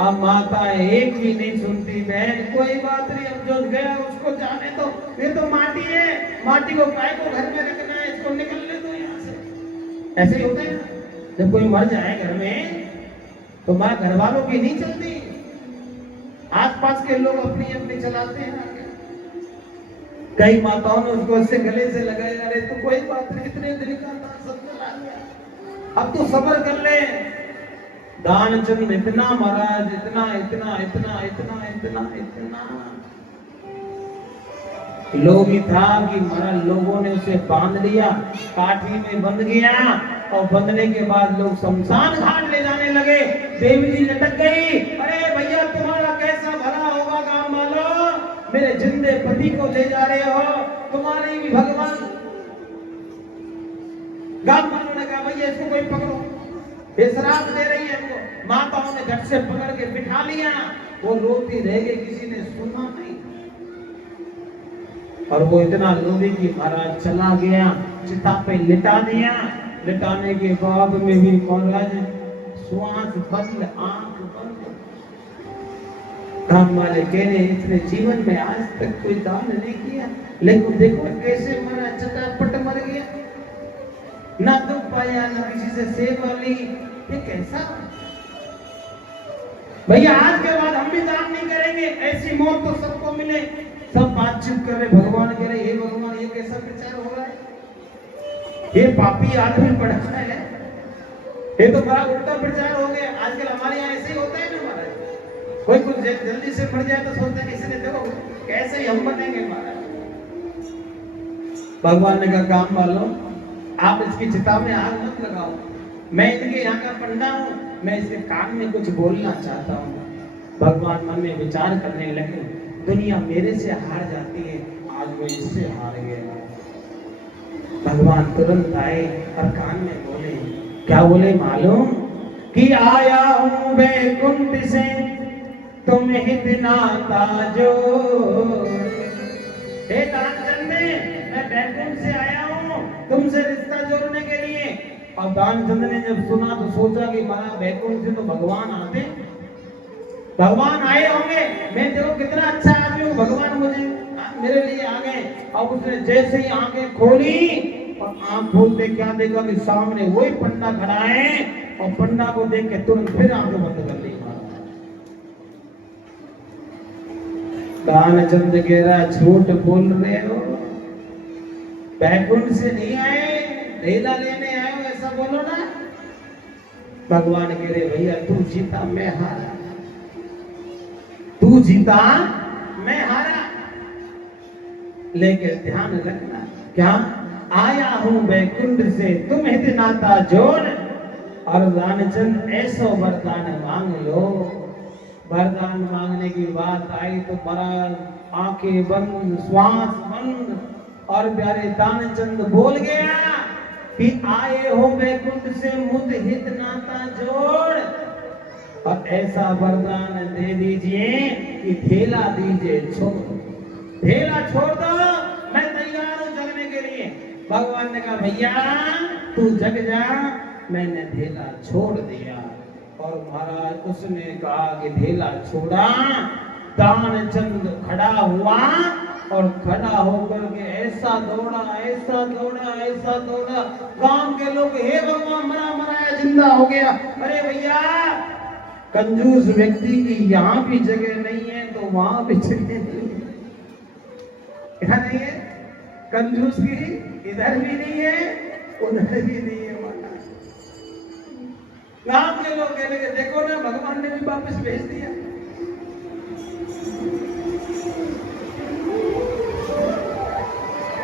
अब माता एक भी नहीं सुनती, बहन कोई बात नहीं, अब जो गया उसको जाने दो, ये तो माटी है, माटी को काय को घर में रखना है, इसको निकलने दो यहाँ से। ऐसे ही होता है ना, जब कोई मर जाए घर में तो माँ घर वालों की नहीं चलती, आसपास के लोग अपनी अपनी चलाते हैं आगे। कई माताओं ने उसको उससे गले से लगाया, अरे तो कोई बात नहीं, इतने दिन का था, सब चला गया, अब तो सब्र कर ले। दानचंद इतना महाराज, इतना इतना इतना इतना इतना इतना लोभी था कि महाराज लोगों ने उसे बांध लिया, काठी में बंध गया, और बंधने के बाद लोग शमशान घाट ले जाने लगे। देवी जी लटक गई, अरे भैया तुम्हारा कैसा भला होगा गांव वालों, मेरे जिंदे पति को ले जा रहे हो, तुम्हारे भी भगवान। गांव वालों ने कहा भैया इसको कोई पकड़ो, ये श्राप दे रही है हमको। माताओं ने झट से पकड़ के बिठा लिया, वो रोती रह गई, किसी ने सुना नहीं। और वो इतना लोभी कि महाराज चला गया, चिता पे लिटा दिया। लिटाने के बाद में भी महाराज श्वास बंद, आंख बंद। काम वाले कह रहे इसने जीवन में आज तक कोई दान नहीं किया, लेकिन देखो कैसे मरा, चटापट मर गया, ना दुख पाया, ना किसी से सेवा ली, ये कैसा। भैया आज के बाद हम भी दान नहीं करेंगे, ऐसी मौत तो सबको मिले। सब बातचीत कर रहे, भगवान कह रहे हे भगवान ये कैसा प्रचार हो रहा है, ये पापी आदमी पड़ा है, ये तो बड़ा उल्टा प्रचार हो गया। आजकल हमारे यहाँ ऐसे ही होता है ना महाराज, कोई कुछ जल्दी से मर जाए तो सोचते हैं इसने देखो कैसे ही हम बनेंगे महाराज। भगवान ने कहा काम वालों आप इसकी चिता में आग मत लगाओ, मैं इनके यहाँ का पंडा हूँ, मैं इसके कान में कुछ बोलना चाहता हूँ। भगवान मन में विचार करने लगे, दुनिया मेरे से हार जाती है, आज वो इससे हार गया। भगवान तुरंत आए और कान में बोले, क्या बोले मालूम, कि आया हूँ वैकुंठ से तुम हित नाता जोड़। हे दानचंद मैं वैकुंठ से आया हूँ तुमसे रिश्ता जोड़ने के लिए। और दानचंद ने जब सुना तो सोचा कि महाराज वैकुंठ से तो भगवान आते, भगवान आए होंगे, मैं देखो कितना अच्छा आदमी हूँ, भगवान मुझे मेरे लिए आ गए। और उसने जैसे ही आंखें खोली और आंख खोलते क्या देखा कि सामने वही पंडा खड़ा है, और पंडा को देख के तुरंत फिर आंखें बंद कर ली। दानचंद कह रहा झूठ बोल रहे हो, बैकुंठ से नहीं आए, ढेला लेने आए हो, ऐसा बोलो ना। भगवान कह रहे भैया तू जीता मैं हारा, तू जीता मैं हारा, लेकिन ध्यान रखना क्या आया हूं वैकुंठ से तुम हित नाता जोड़। और दानचंद ऐसो वरदान मांग लो। वरदान मांगने की बात आई तो बड़ा आंखें बंद, श्वास बंद, और प्यारे दानचंद बोल गया कि आए हो वैकुंठ से मुझ हित नाता जोड़, और ऐसा वरदान दे दीजिए कि ढेला दीजिए छोड़, ढेला छोड़ दो, मैं तैयार हूं जगने के लिए। भगवान ने कहा भैया तू जग जा, मैंने ढेला छोड़ दिया। और महाराज उसने कहा कि ढेला छोड़ा, दानचंद खड़ा हुआ, और खड़ा होकर के ऐसा दौड़ा ऐसा दौड़ा ऐसा दौड़ा, गांव के लोग हे भगवान मरा मराया जिंदा हो गया। अरे भैया कंजूस व्यक्ति की यहाँ भी जगह नहीं है तो वहां भी जगह नहीं है, क्या नहीं है, कंजूस की इधर भी नहीं है उधर भी नहीं है। गांव के लोग कहने के देखो ना भगवान ने भी वापस भेज दिया।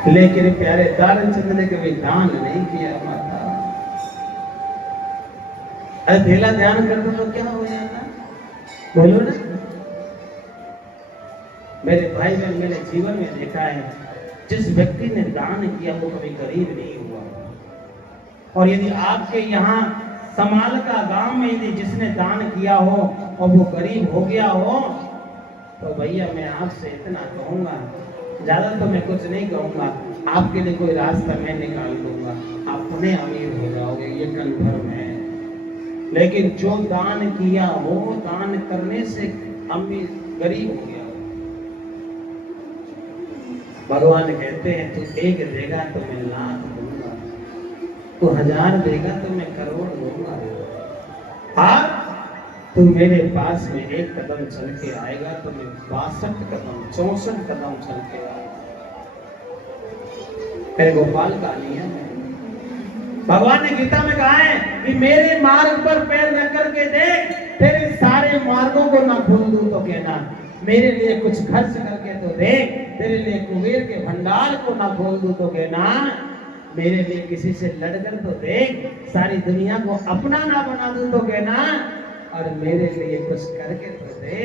लेकिन प्यारे दानचंद ने कभी दान नहीं किया माता। अरे ढेला ध्यान करते तो क्या हो जाता, बोलो ना। मेरे भाई बहन मैंने जीवन में देखा है, जिस व्यक्ति ने दान किया वो कभी गरीब नहीं हुआ, और यदि आपके यहाँ समाल का गांव में यदि जिसने दान किया हो और वो गरीब हो गया हो, तो भैया मैं आपसे इतना कहूँगा, ज़्यादा तो मैं कुछ नहीं कहूँगा, आपके लिए कोई रास्ता मैं निकाल दूंगा, आप अपने अमीर हो जाओगे, ये कन्फर्म है। लेकिन जो दान किया हो, दान करने से अमीर गरीब हो गया, भगवान कहते हैं तू 1 देगा तो मैं लाख दूंगा, तू 1000 देगा तो मैं करोड़ दूंगा। हाँ, तू मेरे पास में 1 कदम चल के आएगा तो मैं 62 कदम 64 कदम चल के आएगा। मेरे गोपाल का नियम है। भगवान ने गीता में कहा है कि मेरे मार्ग पर पैर रख करके देख, तेरे सारे मार्गों को ना खोल दूं तो कहना, मेरे लिए कुछ खर्च करके तो देख, तेरे लिए कुबेर के भंडार को ना खोल दूं तो कहना, मेरे लिए किसी से लड़कर तो देख, सारी दुनिया को अपना ना बना दूं तो कहना, और मेरे लिए कुछ करके तो दे,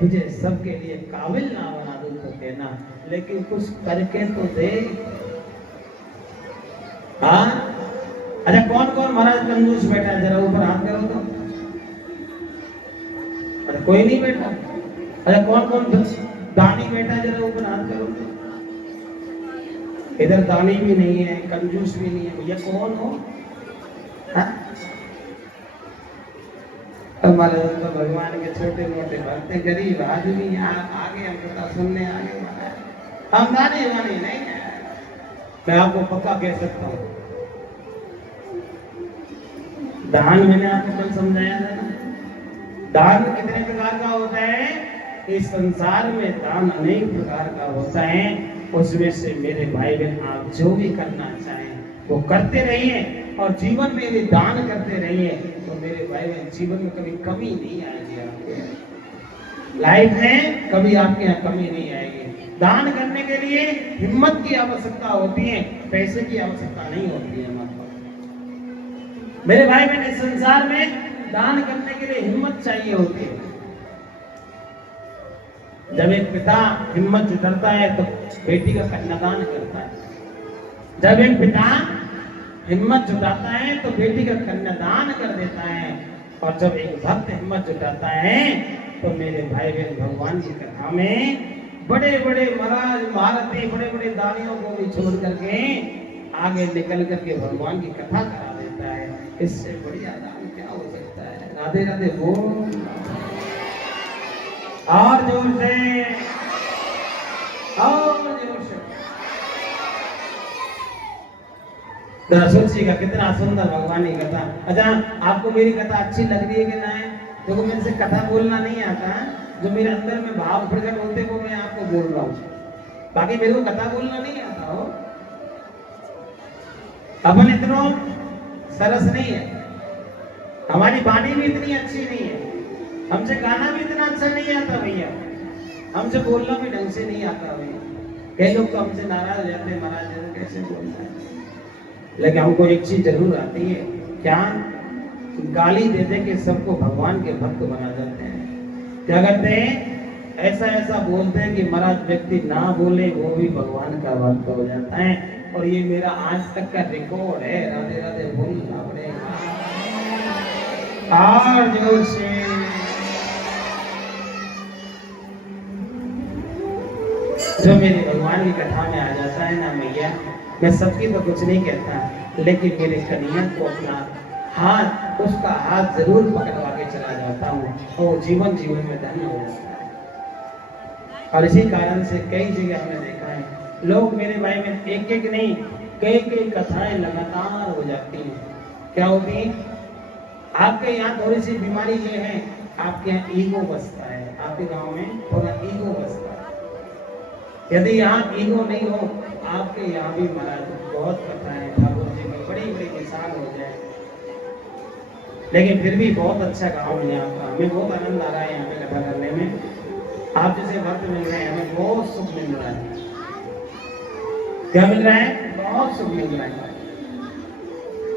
तुझे सबके लिए काबिल ना बना दूं तो कहना, लेकिन कुछ करके तो दे। हाँ, अच्छा कौन कौन महाराज कंजूस बैठा है, जरा ऊपर हाथ करो तो। अरे कोई नहीं बैठा। अच्छा कौन कौन दानी बैठा है, जरा ऊपर हाथ करो तो। इधर दानी भी नहीं है, कंजूस भी नहीं है, भैया कौन हो? हाँ? हमारे तो भगवान के छोटे मोटे भक्त गरीब आदमी आगे हम कथा सुनने आगे, हम दानी वानी नहीं है। मैं आपको पक्का कह सकता हूँ, दान मैंने आपको कल समझाया था ना, दान कितने प्रकार का होता है? इस संसार में दान अनेक प्रकार का होता है, उसमें से मेरे भाई बहन आप जो भी करना चाहें वो करते रहिए, और जीवन में यदि दान करते रहिए तो मेरे भाई बहन जीवन में कभी कमी नहीं आएगी, आपके लाइफ में कभी आपके यहाँ कमी नहीं आएगी। दान करने के लिए हिम्मत की आवश्यकता होती है, पैसे की आवश्यकता नहीं होती है। मेरे भाई बहन इस संसार में दान करने के लिए हिम्मत चाहिए होती है। जब एक पिता हिम्मत जुटाता है तो बेटी का कन्यादान करता है। जब एक पिता हिम्मत जुटाता है तो बेटी का कन्यादान कर देता है। और जब एक भक्त हिम्मत जुटाता है तो मेरे भाई बहन भगवान की कथा में बड़े बड़े महाराज महारथी बड़े बड़े दानियों को भी छोड़ करके आगे निकल करके भगवान की कथा करा देता है। इससे बढ़िया दान क्या हो सकता है? राधे राधे बोल, और जोर से, और जोर से। सोचिएगा कितना सुंदर भगवान की कथा। अच्छा आपको मेरी कथा अच्छी लग रही है कि ना है? देखो मेरे से कथा बोलना नहीं आता, जो मेरे अंदर में भाव प्रकट होते वो मैं आपको बोल रहा हूँ। बाकी मेरे को कथा बोलना नहीं आता हो। अपन इतना सरस नहीं है, हमारी वाणी भी इतनी अच्छी नहीं है, हमसे गाना भी इतना अच्छा नहीं आता भैया, हमसे बोलना भी ढंग से नहीं आता भैया। कई लोग तो हमसे नाराज हो जाते हैं, महाराज कैसे बोलना है। लेकिन हमको एक चीज जरूर आती है, क्या? गाली दे दे के सबको भगवान के भक्त बना जाते हैं। क्या करते हैं? ऐसा ऐसा बोलते हैं कि महाराज व्यक्ति ना बोले वो भी भगवान का भक्त हो जाता है। और ये मेरा आज तक का रिकॉर्ड है। राधे राधे बोलना पड़ेगा, और जोर से। जो मेरे भगवान की कथा में आ जाता है ना भैया, मैं सबकी तो कुछ नहीं कहता, लेकिन मेरे कन्हैया को अपना हाथ, उसका हाथ जरूर पकड़वा के चला जाता हूँ, और जीवन जीवन में धन्य हो जाता है। और इसी कारण से कई जगह हमने देखा है, लोग मेरे भाई में एक एक नहीं कई कई कथाएं लगातार हो जाती हैं। क्या होती है? आपके यहाँ थोड़ी सी बीमारी ये है, आपके यहाँ ईगो बसता है, आपके गांव में थोड़ा ईगो बसता है। यदि यहाँ ईगो नहीं हो, आपके यहाँ भी महाराज बहुत कथाएं ठाकुर जी की बड़ी बड़ी किसान हो जाए। लेकिन फिर भी बहुत अच्छा गाँव है यहाँ का, हमें बहुत आनंद आ रहा है यहाँ पे कथा करने में। आप जैसे भक्त मिल रहे हैं, हमें बहुत सुख मिल रहा है। क्या मिल रहा है? बहुत सुख मिल रहा है।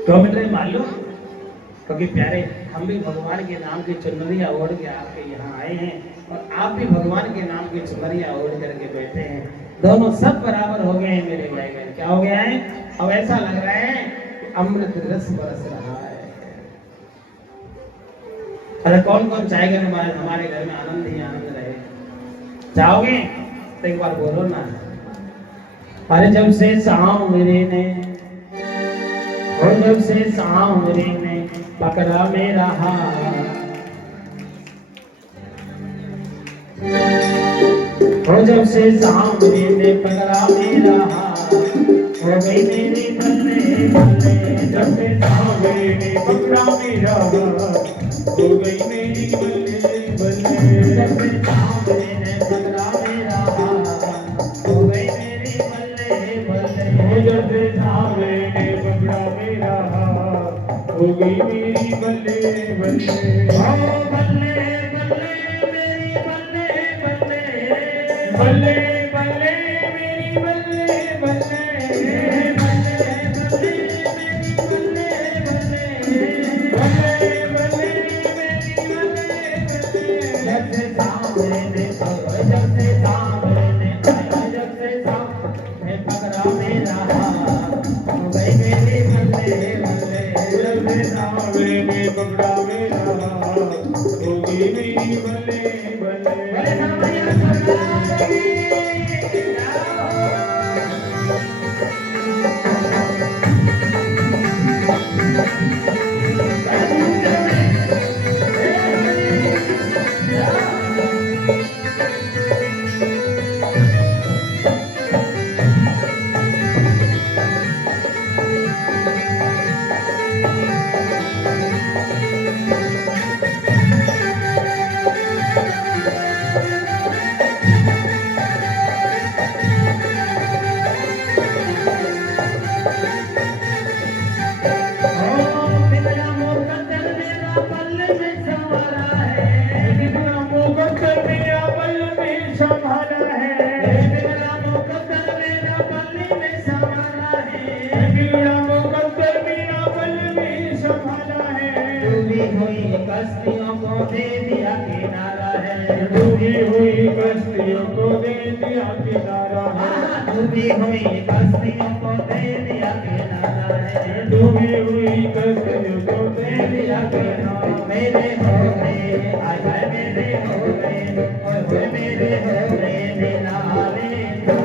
क्यों मिल रहा है मालूम? क्योंकि प्यारे हम भी भगवान के नाम की चुनरिया ओढ़ के आपके यहाँ आए हैं, और आप भी भगवान के नाम की चुनरिया ओढ़ करके बैठे हैं। दोनों सब बराबर हो गए हैं मेरे भाई बहन। क्या हो गया है? अब ऐसा लग रहा है कि अमृत रस बरस रहा है। अरे कौन कौन चाहेगा हमारे घर में आनंद ही आनंद रहे? चाहोगे तो एक बार बोलो ना। अरे जब से सांवरे ने, और जब से सांवरे ने पकड़ा मेरा हाथ, और जब से सांवरे ने पकड़ा मेरा हाथ, हो गई मेरी बल्ले बल्ले। जब से सांवरे ने पकड़ा मेरा हाथ, हो गई मेरी बल्ले बल्ले। जब से सांवरे ने पकड़ा मेरा हाथ, हो गई मेरी बल्ले बल्ले। जब से सांवरे ने पकड़ा मेरा हाथ, हो गई मेरी बल्ले बल्ले। ओ बल्ले बल्ले मेरी बल्ले बल्ले, बल्ले बल्ले मेरी बल्ले बल्ले, बल्ले बल्ले मेरी बल्ले बल्ले, बल्ले बल्ले मेरी बल्ले बल्ले। जब से सांवरे ने, जब से सांवरे ने, जब से सांवरे ने पकड़ा मेरा हाथ, हो गई मेरी बल्ले बल्ले। जब से सांवरे ने पकड़ा मेरा हाथ, हो गई मेरी बल्ले बल्ले। कश्तियों को दे दिया किनारा है, डूबी हुई कश्तियों को दे दिया किनारा है, डूबी हुई कश्तियों को दे दिया किनारा है, डूबी हुई कश्तियों को दे दिया किनारा। मेरे हो गए आय हाय मेरे हो गए, ओए मेरे हो गए दिलारे था,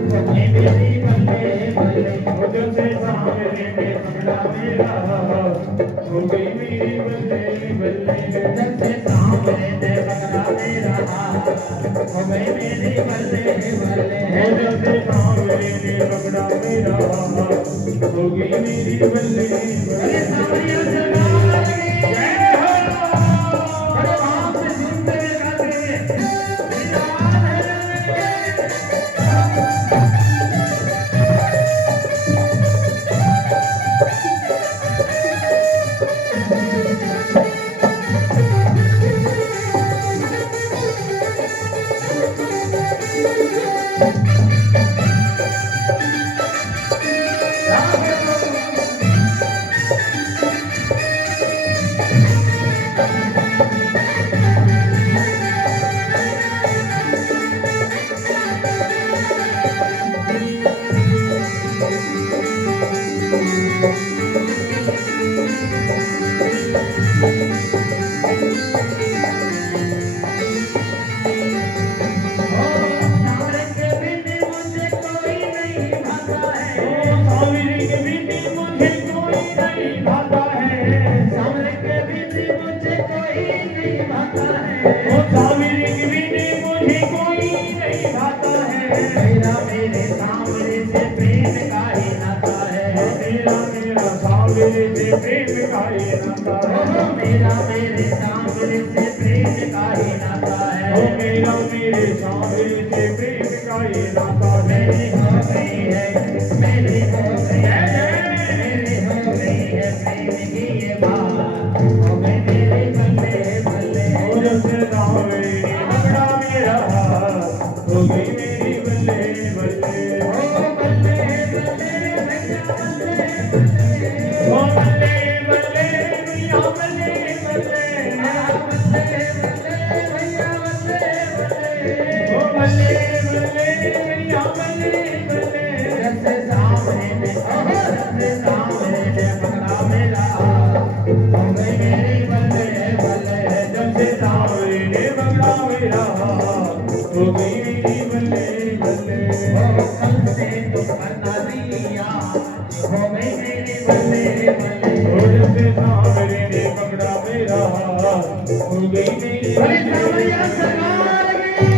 वो मेरी बल्ले बल्ले। जब से सांवरे ने पकड़ा मेरा हाथ, हो गई मेरी बल्ले बल्ले। जब से सांवरे ने पकड़ा मेरा हाथ, हो गई मेरी बल्ले बल्ले। जब से सांवरे ने पकड़ा मेरा हाथ, हो गई मेरी बल्ले बल्ले। सांवरिया सरकार की जय हो। बड़े भाव से सुनते गाते मेरा मेरे सांवरे से प्रेम का ही नाता है, ओ मेरा मेरे सांवरे से प्रेम का ही नाता है। मेरी हो गई है, मेरी हो गई है, मेरी हो गई है प्रेम की ये बात, हो गई मेरी बल्ले बल्ले। जब से सांवरे ने पकड़ा मेरा हाथ, हो गई मेरी बल्ले बल्ले। ओ बल्ले बल्ले शादियाँ हो गई मेरी बल्ले बल्ले। जब से सांवरे ने पकड़ा मेरा हाथ हो गई मेरी बोले सावरिया सरकार की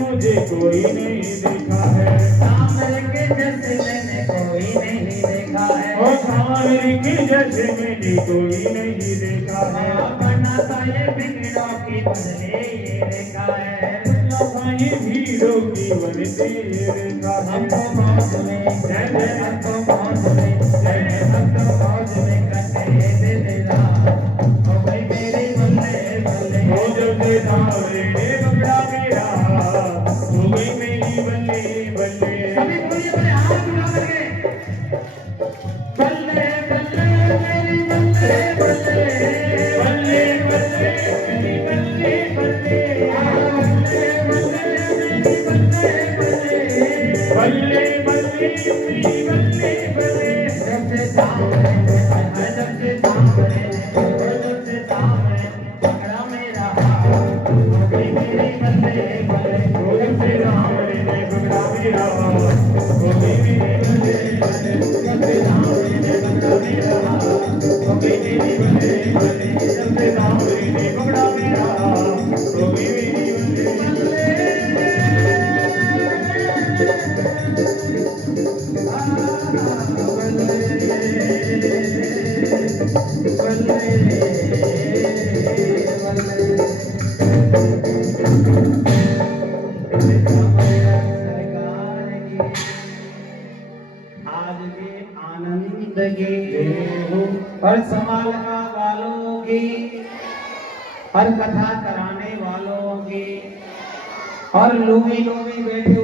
मुझे कोई नहीं देखा है। सांवरे के जैसे मैंने कोई नहीं देखा है। और सांवरे के जैसे मैंने कोई नहीं देखा है। वरना तो ये भीड़ों की बदले ये रेखा है। ये भीड़ों की बनते ये रेखा है। हमको मौज में जय जय हमको मौज में जय जय हमको मौज में कटे दे तेरा ओ भाई मेरी बल्ले बल्ले। हो जब से सांवरे ने पकड़ा मेरा हो गई मेरी बल्ले बल्ले। सभी बोलिए अपने हाथ उठा करके बल्ले बल्ले मेरी बल्ले बल्ले बल्ले बल्ले मेरी बल्ले बल्ले बल्ले बल्ले मेरी बल्ले बल्ले बल्ले मेरी बल्ले बल्ले। जब से सांवरे जब से सांवरे जब से सांवरे पकड़ा मेरा हाथ हो गई मेरी बल्ले बल्ले। हो जब से सांवरे ने पकड़ा मेरा हो गई मेरी बल्ले बल्ले। जब से सांवरे ने पकड़ा मेरा हाथ हो गई मेरी बल्ले बल्ले। जब से सांवरे ने पकड़ा मेरा हो गई मेरी बल्ले आज के आनंद की और संभालने वालों की और कथा कराने वालों की और लोभी लोभी बैठे